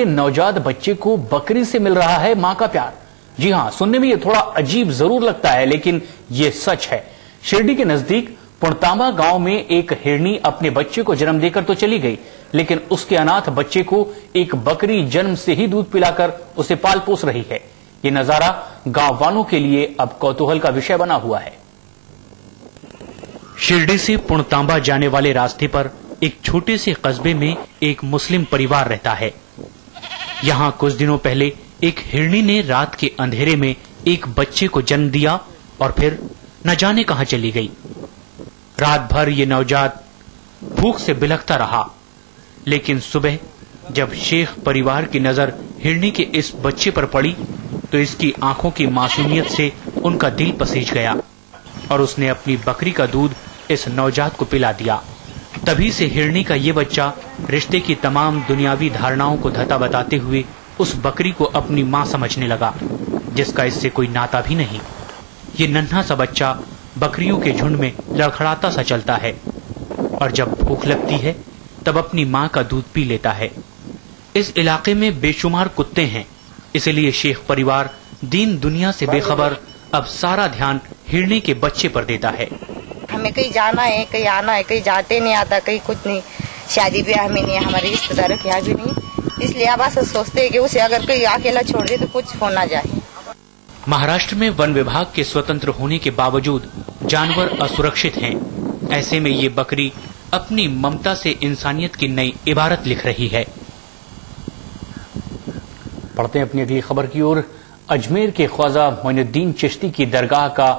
नवजात बच्चे को बकरी से मिल रहा है मां का प्यार। जी हां, सुनने में ये थोड़ा अजीब जरूर लगता है, लेकिन ये सच है। शिरडी के नजदीक पुणतांबा गांव में एक हिरनी अपने बच्चे को जन्म देकर तो चली गई, लेकिन उसके अनाथ बच्चे को एक बकरी जन्म से ही दूध पिलाकर उसे पाल पोस रही है। ये नजारा गांव वालों के लिए अब कौतूहल का विषय बना हुआ है। शिरडी से पुणतांबा जाने वाले रास्ते पर एक छोटे से कस्बे में एक मुस्लिम परिवार रहता है। यहाँ कुछ दिनों पहले एक हिरनी ने रात के अंधेरे में एक बच्चे को जन्म दिया और फिर न जाने कहां चली गई। रात भर ये नवजात भूख से बिलखता रहा, लेकिन सुबह जब शेख परिवार की नजर हिरनी के इस बच्चे पर पड़ी तो इसकी आंखों की मासूमियत से उनका दिल पसीज गया और उसने अपनी बकरी का दूध इस नवजात को पिला दिया। तभी से हिरनी का ये बच्चा रिश्ते की तमाम दुनियावी धारणाओं को धता बताते हुए उस बकरी को अपनी मां समझने लगा, जिसका इससे कोई नाता भी नहीं। ये नन्हा सा बच्चा बकरियों के झुंड में लड़खड़ाता सा चलता है और जब भूख लगती है तब अपनी मां का दूध पी लेता है। इस इलाके में बेशुमार कुत्ते हैं, इसलिए शेख परिवार दीन दुनिया से बेखबर अब सारा ध्यान हिरनी के बच्चे पर देता है। हमें कहीं जाना है, कहीं आना है, कहीं जाते नहीं आता, कहीं कुछ नहीं, शादी ब्याह में नहीं, हमारे रिश्तेदारों के यहाँ भी नहीं, इसलिए अब ऐसा सोचते हैं कि उसे अगर कहीं अकेला छोड़ दे तो कुछ होना जाए। महाराष्ट्र में वन विभाग के स्वतंत्र होने के बावजूद जानवर असुरक्षित हैं। ऐसे में ये बकरी अपनी ममता से इंसानियत की नई इबारत लिख रही है। पढ़ते हैं अपनी अगली खबर की ओर। अजमेर के ख्वाजा मोइनुद्दीन चिश्ती की दरगाह का